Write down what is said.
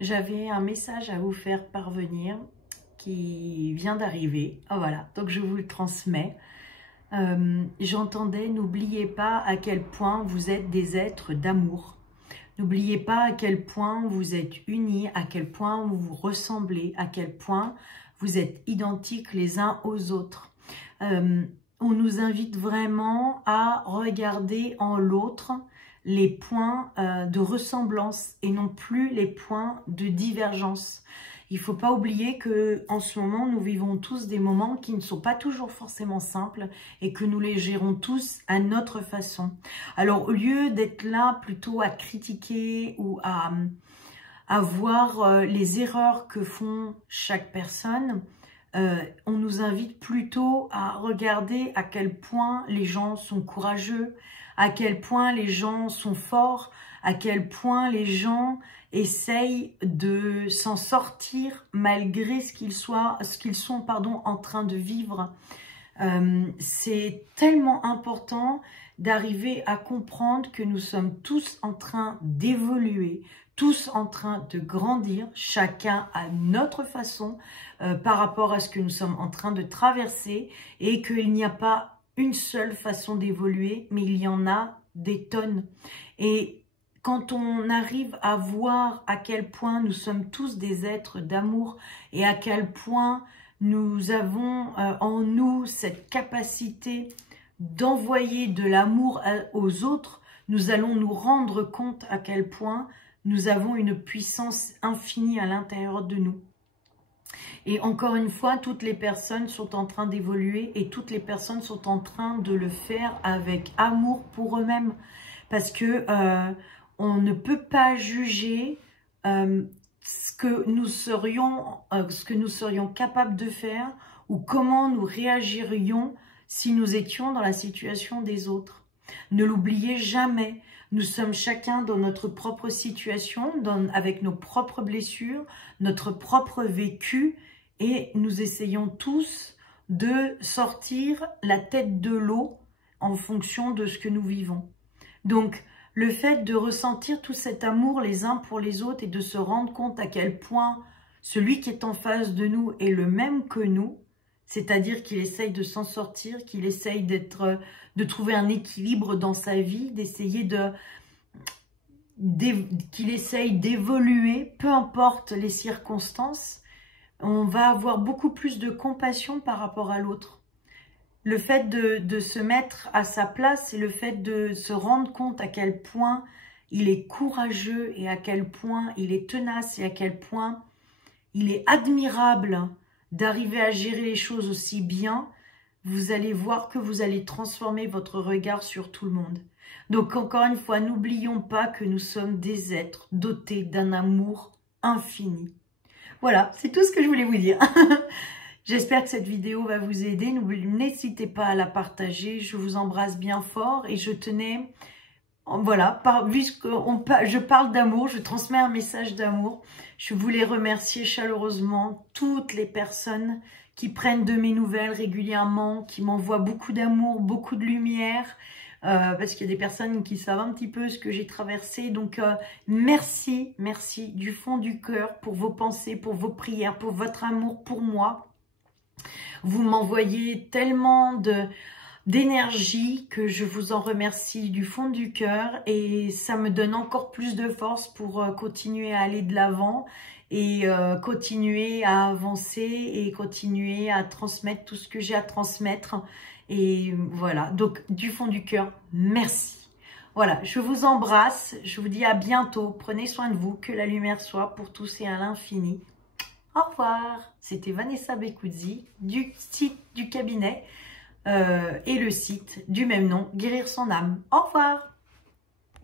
j'avais un message à vous faire parvenir qui vient d'arriver. Ah, voilà, donc je vous le transmets. J'entendais, n'oubliez pas à quel point vous êtes des êtres d'amour. N'oubliez pas à quel point vous êtes unis, à quel point vous vous ressemblez, à quel point vous êtes identiques les uns aux autres. On nous invite vraiment à regarder en l'autre les points de ressemblance et non plus les points de divergence. Il ne faut pas oublier que en ce moment, nous vivons tous des moments qui ne sont pas toujours forcément simples et que nous les gérons tous à notre façon. Alors, au lieu d'être là plutôt à critiquer ou à voir les erreurs que font chaque personne, on nous invite plutôt à regarder à quel point les gens sont courageux, à quel point les gens sont forts, à quel point les gens essayent de s'en sortir malgré ce qu'ils sont en train de vivre. C'est tellement important d'arriver à comprendre que nous sommes tous en train d'évoluer, tous en train de grandir, chacun à notre façon par rapport à ce que nous sommes en train de traverser, et qu'il n'y a pas une seule façon d'évoluer, mais il y en a des tonnes. Et quand on arrive à voir à quel point nous sommes tous des êtres d'amour et à quel point nous avons en nous cette capacité d'envoyer de l'amour aux autres, nous allons nous rendre compte à quel point nous avons une puissance infinie à l'intérieur de nous. Et encore une fois, toutes les personnes sont en train d'évoluer et toutes les personnes sont en train de le faire avec amour pour eux-mêmes. Parce que on ne peut pas juger ce que nous serions capables de faire ou comment nous réagirions si nous étions dans la situation des autres. Ne l'oubliez jamais, nous sommes chacun dans notre propre situation, avec nos propres blessures, notre propre vécu, et nous essayons tous de sortir la tête de l'eau en fonction de ce que nous vivons. Donc, le fait de ressentir tout cet amour les uns pour les autres et de se rendre compte à quel point celui qui est en face de nous est le même que nous, c'est-à-dire qu'il essaye de s'en sortir, qu'il essaye de trouver un équilibre dans sa vie, qu'il essaye d'évoluer, peu importe les circonstances, on va avoir beaucoup plus de compassion par rapport à l'autre. Le fait de se mettre à sa place et le fait de se rendre compte à quel point il est courageux et à quel point il est tenace et à quel point il est admirable d'arriver à gérer les choses aussi bien, vous allez voir que vous allez transformer votre regard sur tout le monde. Donc encore une fois, n'oublions pas que nous sommes des êtres dotés d'un amour infini. Voilà, c'est tout ce que je voulais vous dire. J'espère que cette vidéo va vous aider. N'hésitez pas à la partager. Je vous embrasse bien fort et je tenais, voilà, puisque je parle d'amour, je transmets un message d'amour. Je voulais remercier chaleureusement toutes les personnes qui prennent de mes nouvelles régulièrement, qui m'envoient beaucoup d'amour, beaucoup de lumière, parce qu'il y a des personnes qui savent un petit peu ce que j'ai traversé. Donc, merci du fond du cœur pour vos pensées, pour vos prières, pour votre amour pour moi. Vous m'envoyez tellement d'énergie que je vous en remercie du fond du cœur et ça me donne encore plus de force pour continuer à aller de l'avant et continuer à avancer et continuer à transmettre tout ce que j'ai à transmettre. Et voilà, donc du fond du cœur, merci. Voilà, je vous embrasse, je vous dis à bientôt, prenez soin de vous, que la lumière soit pour tous et à l'infini. Au revoir, c'était Vanessa Becuzzi du site du cabinet et le site du même nom, Guérir son âme. Au revoir.